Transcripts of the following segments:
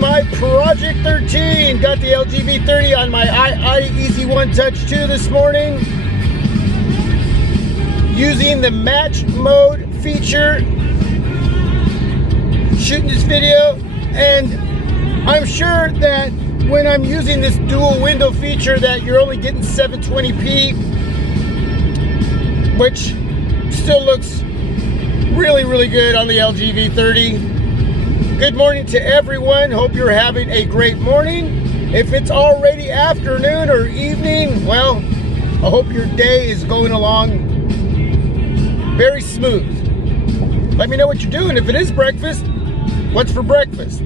my Project 13. Got the LG V30 on my Easy One Touch 2 this morning. Using the match mode feature. Shooting this video. And I'm sure that when I'm using this dual window feature that you're only getting 720p. Which still looks really, really good on the LG V30. Good morning to everyone. Hope you're having a great morning. If it's already afternoon or evening, well, I hope your day is going along very smooth. Let me know what you're doing. If it is breakfast, what's for breakfast?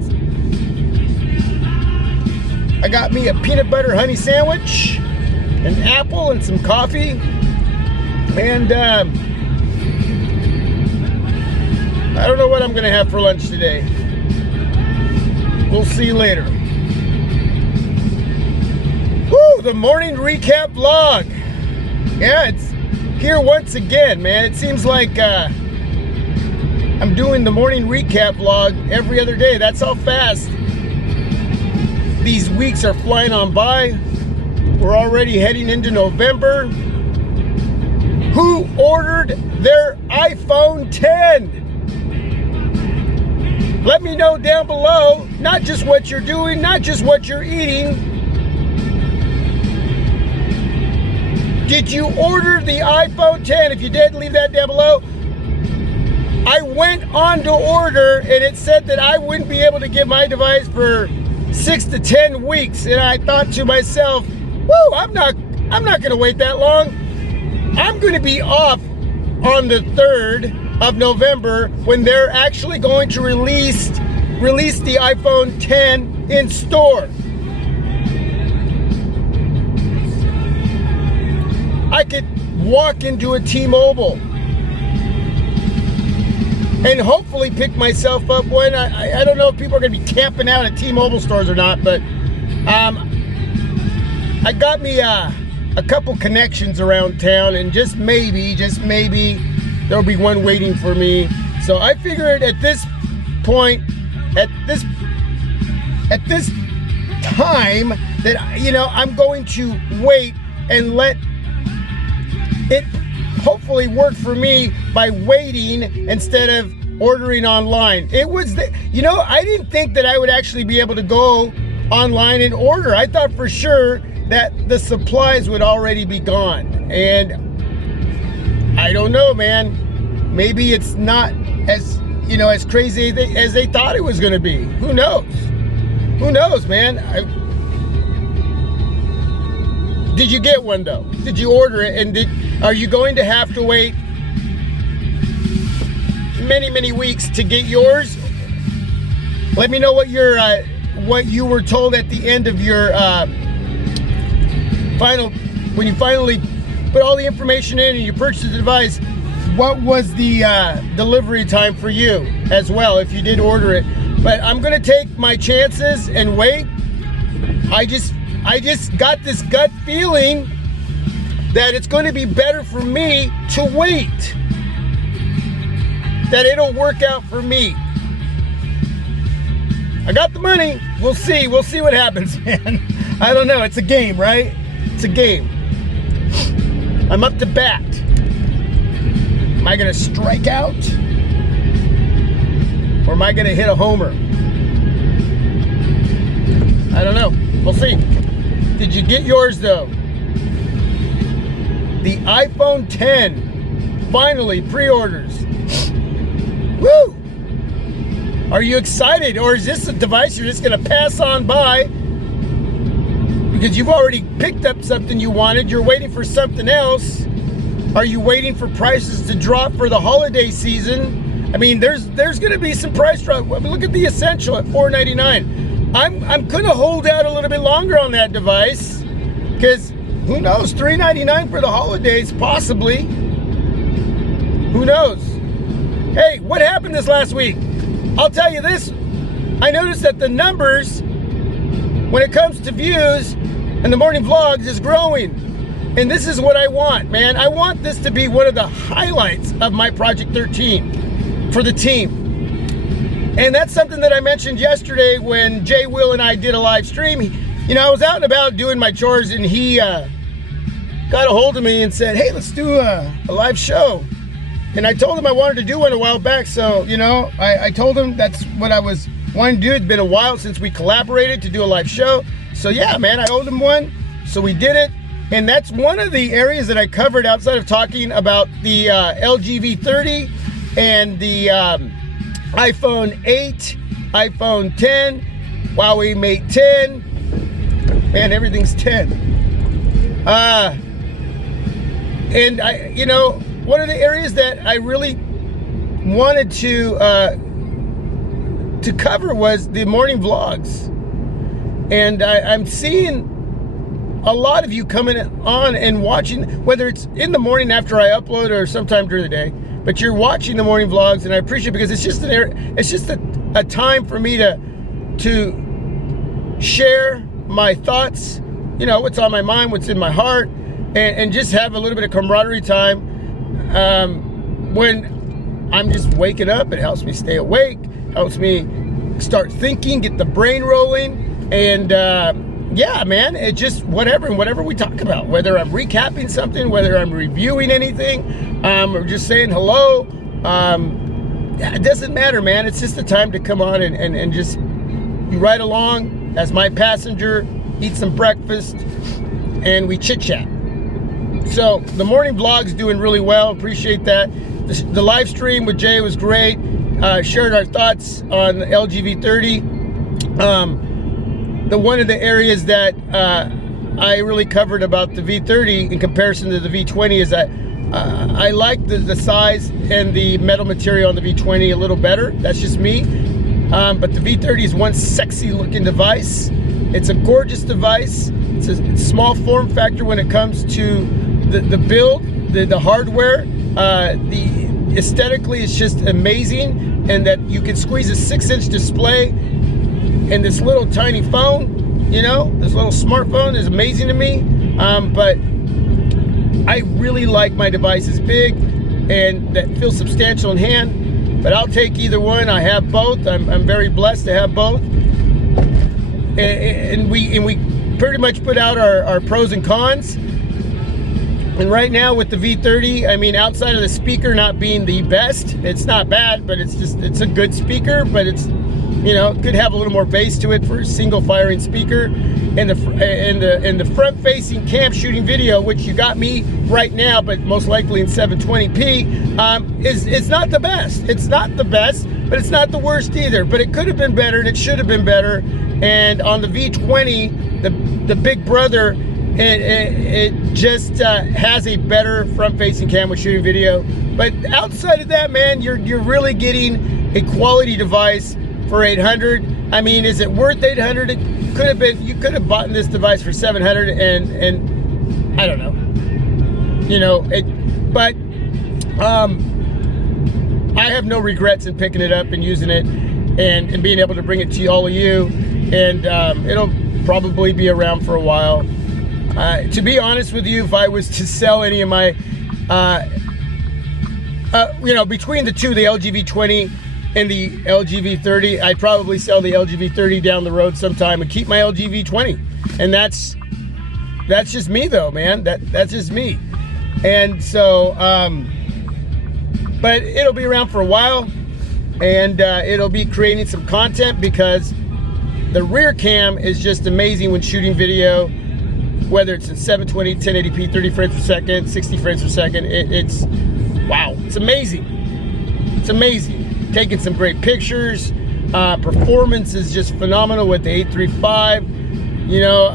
I got me a peanut butter honey sandwich, an apple, and some coffee. And I don't know what I'm going to have for lunch today. We'll see later. Woo! The morning recap vlog. Yeah, it's here once again, man. It seems like I'm doing the morning recap vlog every other day. That's how fast these weeks are flying on by. We're already heading into November. Who ordered their iPhone 10? Let me know down below, not just what you're doing, not just what you're eating. Did you order the iPhone 10? If you did, leave that down below. I went on to order and it said that I wouldn't be able to get my device for 6 to 10 weeks. And I thought to myself, whoa, I'm not gonna wait that long. I'm gonna be off on the 3rd of November when they're actually going to release the iPhone 10 in store. I could walk into a T-Mobile and hopefully pick myself up one. I don't know if people are going to be camping out at T-Mobile stores or not, but I got me a couple connections around town, and just maybe there'll be one waiting for me. So I figured at this point, at this time, that, you know, I'm going to wait and let it hopefully work for me by waiting instead of ordering online. It was I didn't think that I would actually be able to go online and order. I thought for sure that the supplies would already be gone. And I don't know, man. Maybe it's not as crazy as they thought it was going to be. Who knows? Who knows, man? Did you get one though? Did you order it? And are you going to have to wait many weeks to get yours? Let me know what you were told at the end of your when you finally put all the information in and you purchased the device. What was the delivery time for you as well, if you did order it? But I'm gonna take my chances and wait. I just got this gut feeling that it's going to be better for me to wait. That it'll work out for me. I got the money. We'll see what happens, man. I don't know. It's a game, right? It's a game. I'm up to bat. Am I gonna strike out? Or am I gonna hit a homer? I don't know. We'll see. Did you get yours though? The iPhone 10. Finally, pre-orders. Woo! Are you excited? Or is this a device you're just gonna pass on by because you've already picked up something you wanted? You're waiting for something else. Are you waiting for prices to drop for the holiday season? I mean, there's going to be some price drop. I mean, look at the Essential at $499. I'm going to hold out a little bit longer on that device because who knows? $399 for the holidays, possibly. Who knows? Hey, what happened this last week? I'll tell you this. I noticed that the numbers, when it comes to views and the morning vlogs, is growing. And this is what I want, man. I want this to be one of the highlights of my Project 13 for the team. And that's something that I mentioned yesterday when J.Will and I did a live stream. You know, I was out and about doing my chores, and he got a hold of me and said, hey, let's do a live show. And I told him I wanted to do one a while back. So, you know, I told him that's what I was wanting to do. It's been a while since we collaborated to do a live show. So yeah, man, I owed him one. So we did it. And that's one of the areas that I covered outside of talking about the LG V30 and the iPhone 8, iPhone 10, Huawei Mate 10. Man, everything's 10. And I, you know, one of the areas that I really wanted to cover was the morning vlogs. And I'm seeing a lot of you coming on and watching, whether it's in the morning after I upload or sometime during the day, but you're watching the morning vlogs, and I appreciate it because it's just a time for me to share my thoughts, you know, what's on my mind, what's in my heart, and just have a little bit of camaraderie time. When I'm just waking up, it helps me stay awake, helps me start thinking, get the brain rolling, and yeah, man, it just whatever we talk about, whether I'm recapping something, whether I'm reviewing anything, or just saying hello, it doesn't matter, man. It's just a time to come on and just you ride along as my passenger, eat some breakfast, and we chit chat. So the morning vlog's doing really well. Appreciate that. The live stream with Jay was great. Shared our thoughts on the LG V30. One of the areas that I really covered about the V30 in comparison to the V20 is that I like the size and the metal material on the V20 a little better. That's just me. But the V30 is one sexy looking device. It's a gorgeous device. It's a small form factor when it comes to the build, the hardware. The aesthetically, it's just amazing, and that you can squeeze a 6-inch display in this little tiny phone. You know, this little smartphone is amazing to me. But I really like my devices big and that feels substantial in hand. But I'll take either one. I have both. I'm very blessed to have both. And we pretty much put out our pros and cons. And right now with the V30, I mean, outside of the speaker not being the best, it's not bad, but it's a good speaker, but it's, you know, could have a little more bass to it for a single firing speaker. And the front facing cam shooting video, which you got me right now, but most likely in 720p, is not the best. It's not the best, but it's not the worst either. But it could have been better, and it should have been better. And on the V20, the big brother, it just has a better front-facing camera shooting video. But outside of that, man, you're really getting a quality device for $800. I mean, is it worth $800? It could have been. You could have bought this device for $700, and I don't know. You know it, but I have no regrets in picking it up and using it, and being able to bring it to all of you. And it'll probably be around for a while. To be honest with you, if I was to sell any of my, you know, between the two, the LG V20 and the LG V30, I'd probably sell the LG V30 down the road sometime and keep my LG V20. And that's just me, though, man. That's just me. And so, but it'll be around for a while, and it'll be creating some content because the rear cam is just amazing when shooting video. Whether it's in 720, 1080p, 30 frames per second, 60 frames per second, it's wow, it's amazing. It's amazing. Taking some great pictures. Performance is just phenomenal with the 835. You know,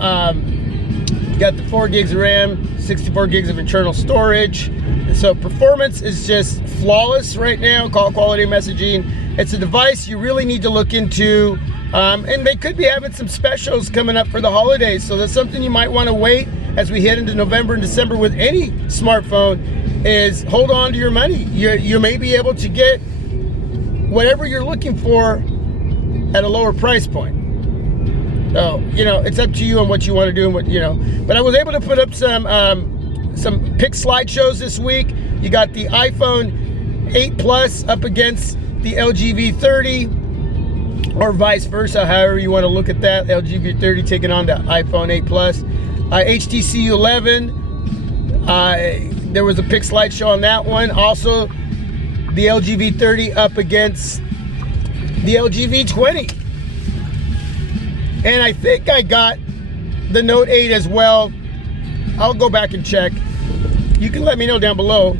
you got the 4 gigs of RAM, 64 gigs of internal storage. So performance is just flawless right now. Call quality messaging. It's a device you really need to look into. And they could be having some specials coming up for the holidays. So that's something you might want to wait as we head into November and December with any smartphone, is hold on to your money. You may be able to get whatever you're looking for at a lower price point. So, you know, it's up to you on what you want to do and what, you know. But I was able to put up some pic slideshows this week. You got the iPhone 8 Plus up against the LG V30. or vice versa, however you want to look at that. LG V30 taking on the iPhone 8 Plus. HTC 11, there was a pick slideshow on that one. Also, the LG V30 up against the LG V20. And I think I got the Note 8 as well. I'll go back and check. You can let me know down below.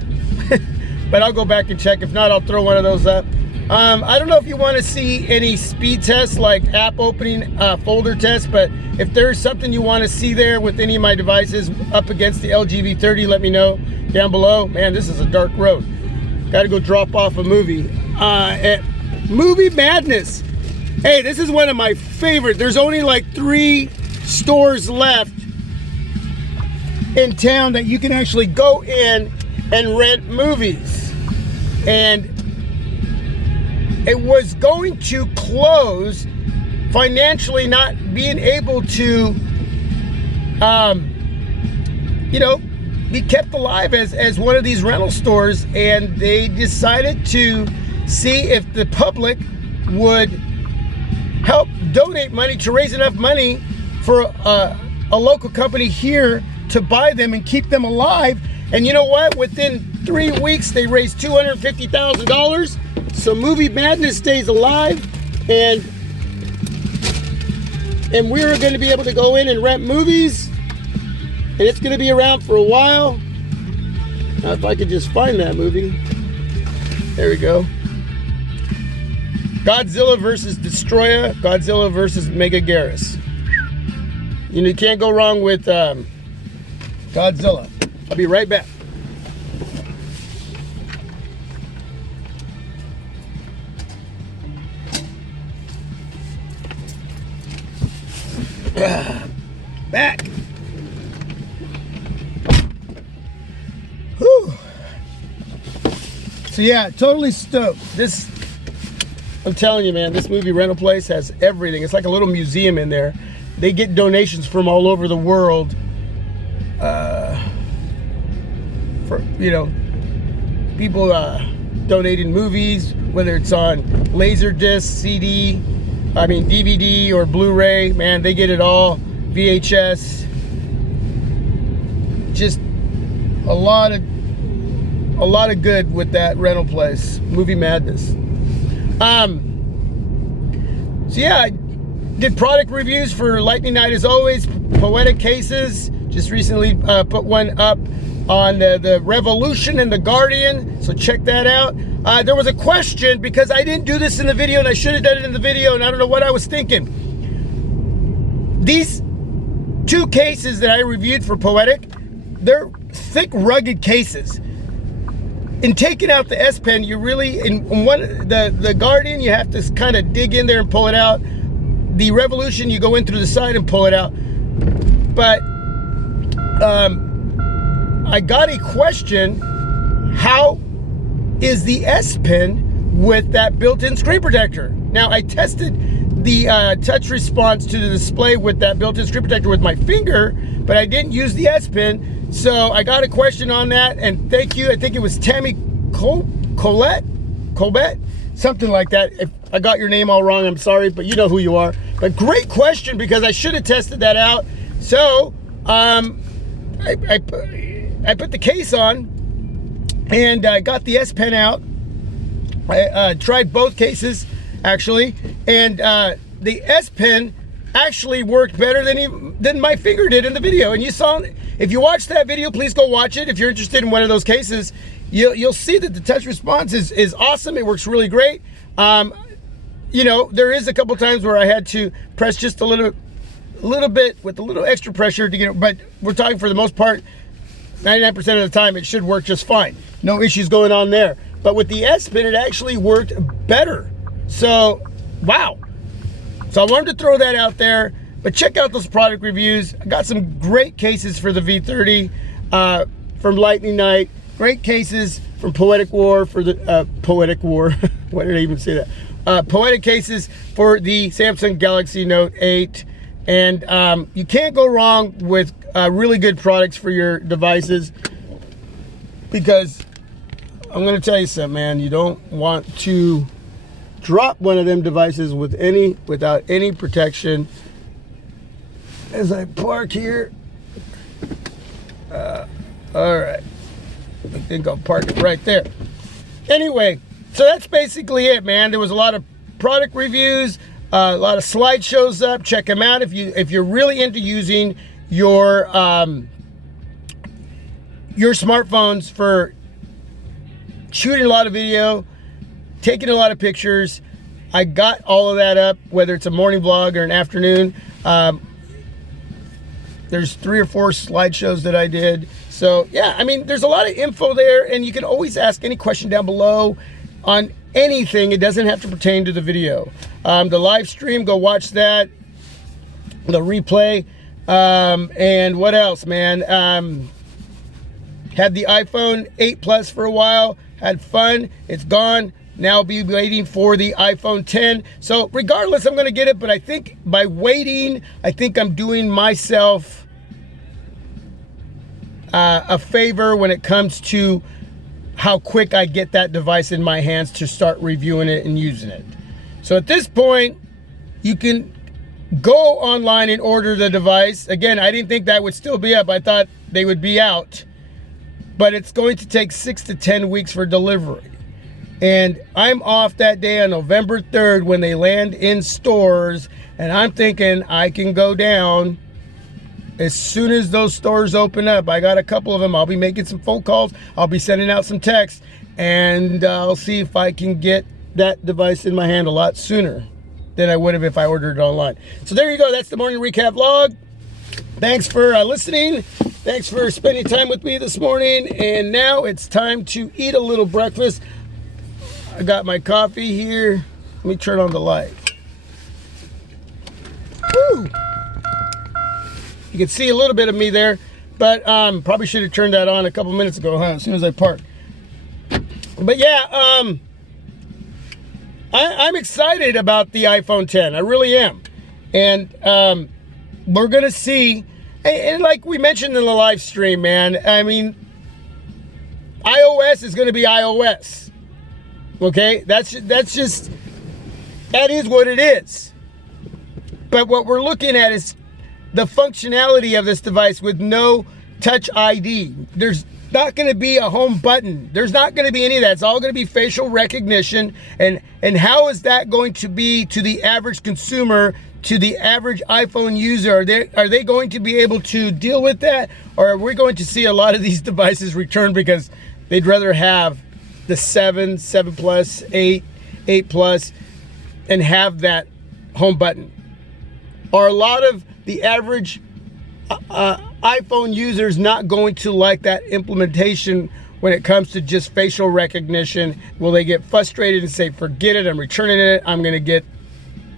But I'll go back and check. If not, I'll throw one of those up. I don't know if you want to see any speed tests like app opening folder tests, but if there's something you want to see there with any of my devices up against the LG V30, let me know down below. Man, this is a dark road. Got to go drop off a movie. Movie Madness. Hey, this is one of my favorite. There's only like 3 stores left in town that you can actually go in and rent movies. And it was going to close, financially not being able to, you know, be kept alive as one of these rental stores. And they decided to see if the public would help donate money to raise enough money for a local company here to buy them and keep them alive. And you know what? Within 3 weeks, they raised $250,000. So Movie Madness stays alive, and we're going to be able to go in and rent movies, and it's going to be around for a while. Now, if I could just find that movie. There we go. Godzilla versus Destroyer. Godzilla versus Mega Garrus. You know, you can't go wrong with Godzilla. I'll be right back. Back. Whew. So yeah, totally stoked. This, I'm telling you, man, this movie rental place has everything. It's like a little museum in there. They get donations from all over the world. For, you know, people donating movies, whether it's on Laserdisc, CD, I mean DVD or Blu-ray, man, they get it all. VHS. Just a lot of good with that rental place, Movie Madness. So yeah, I did product reviews for Lightning Night as always. Poetic cases. Just recently put one up on the Revolution and the Guardian, so check that out. There was a question, because I didn't do this in the video, and I should have done it in the video, and I don't know what I was thinking. These 2 cases that I reviewed for Poetic, they're thick, rugged cases. In taking out the S Pen, you really, in one, the Guardian, you have to kind of dig in there and pull it out. The Revolution, you go in through the side and pull it out. But I got a question: how is the S Pen with that built-in screen protector? Now, I tested the touch response to the display with that built-in screen protector with my finger, but I didn't use the S Pen. So I got a question on that, and thank you. I think it was Tammy Colbert, something like that. If I got your name all wrong, I'm sorry, but you know who you are. But great question, because I should have tested that out. So I put the case on, and I got the S Pen out. I tried both cases, actually, and the S Pen actually worked better than my finger did in the video. And you saw, if you watched that video, please go watch it. If you're interested in one of those cases, you'll see that the touch response is awesome. It works really great. You know, there is a couple times where I had to press just a little bit with a little extra pressure to get it, but we're talking, for the most part, 99% of the time it should work just fine. No issues going on there. But with the S Pen, it actually worked better. So, wow. So I wanted to throw that out there. But check out those product reviews. I got some great cases for the V30 from Lightning Night. Great cases from Poetic War for the Poetic War. Why did I even say that? Poetic cases for the Samsung Galaxy Note 8. And you can't go wrong with really good products for your devices, because I'm going to tell you something, man. You don't want to drop one of them devices without any protection. As I park here, all right, I think I'll park it right there. Anyway, so that's basically it, man. There was a lot of product reviews, a lot of slideshows up. Check them out if you're really into using your smartphones for shooting a lot of video, taking a lot of pictures. I got all of that up, whether it's a morning vlog or an afternoon. There's 3 or 4 slideshows that I did. So yeah, I mean, there's a lot of info there, and you can always ask any question down below on anything. It doesn't have to pertain to the video. The live stream, go watch that. The replay. And what else, man? Had the iPhone 8 Plus for a while. Had fun. It's gone. Now I'll be waiting for the iPhone 10. So regardless, I'm going to get it. But I think by waiting, I think I'm doing myself a favor when it comes to how quick I get that device in my hands to start reviewing it and using it. So at this point, you can go online and order the device. Again, I didn't think that would still be up. I thought they would be out. But it's going to take 6 to 10 weeks for delivery. And I'm off that day on November 3rd when they land in stores. And I'm thinking I can go down as soon as those stores open up. I got a couple of them. I'll be making some phone calls. I'll be sending out some texts. And I'll see if I can get that device in my hand a lot sooner than I would have if I ordered it online. So there you go. That's the morning recap vlog. Thanks for listening. Thanks for spending time with me this morning. And now it's time to eat a little breakfast. I got my coffee here. Let me turn on the light. Woo! You can see a little bit of me there, but probably should have turned that on a couple minutes ago, huh? As soon as I parked. But yeah, I'm excited about the iPhone 10. I really am. And we're going to see, and like we mentioned in the live stream, man, I mean, iOS is going to be iOS. Okay? That is what it is. But what we're looking at is the functionality of this device with no Touch ID. There's not going to be a home button. There's not going to be any of that. It's all going to be facial recognition. And how is that going to be to the average consumer, to the average iPhone user? Are they going to be able to deal with that? Or are we going to see a lot of these devices return because they'd rather have the 7, 7 Plus, 8, 8 Plus, and have that home button? Are a lot of the average iPhone users not going to like that implementation when it comes to just facial recognition? Will they get frustrated and say, forget it, I'm returning it, I'm going to get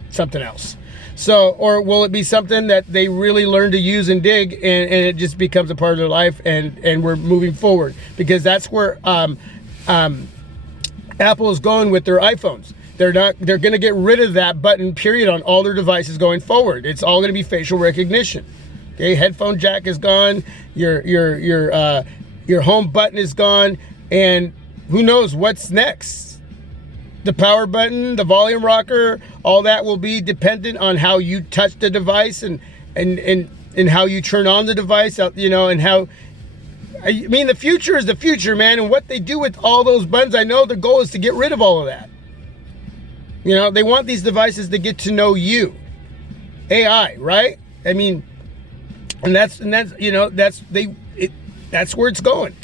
something else? So, or will it be something that they really learn to use and dig, and it just becomes a part of their life, and we're moving forward? Because that's where Apple is going with their iPhones. They're going to get rid of that button, period, on all their devices going forward. It's all going to be facial recognition. Okay, headphone jack is gone. Your home button is gone, and who knows what's next? The power button, the volume rocker, all that will be dependent on how you touch the device and how you turn on the device. You know, and how. I mean, the future is the future, man. And what they do with all those buttons, I know the goal is to get rid of all of that. You know, they want these devices to get to know you. AI, right? I mean, and that's you know, that's where it's going.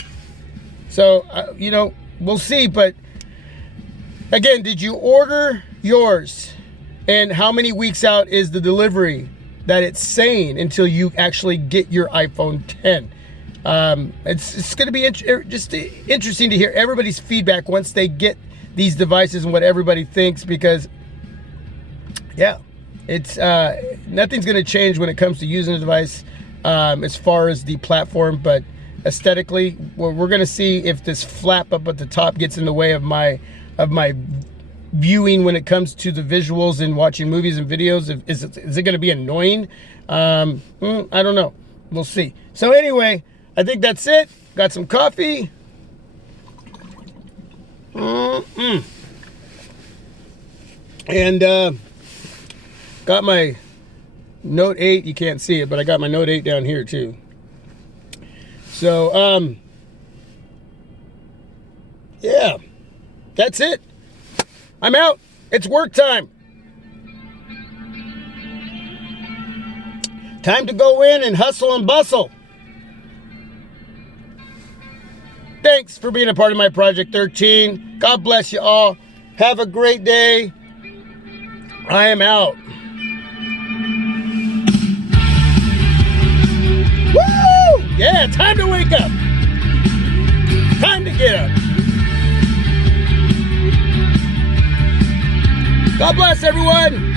So you know, we'll see. But again, did you order yours? And how many weeks out is the delivery that it's saying until you actually get your iPhone 10? It's going to be just interesting to hear everybody's feedback once they get these devices and what everybody thinks, because yeah, it's nothing's going to change when it comes to using a device as far as the platform, but aesthetically, we're going to see if this flap up at the top gets in the way of my viewing when it comes to the visuals and watching movies and videos. Is it going to be annoying? I don't know. We'll see. So anyway, I think that's it. Got some coffee. And got my Note 8. You can't see it, but I got my Note 8 down here too. So, yeah, that's it. I'm out. It's work time. Time to go in and hustle and bustle. Thanks for being a part of my Project 13. God bless you all. Have a great day. I am out. Woo! Yeah, time to wake up. Time to get up. God bless everyone.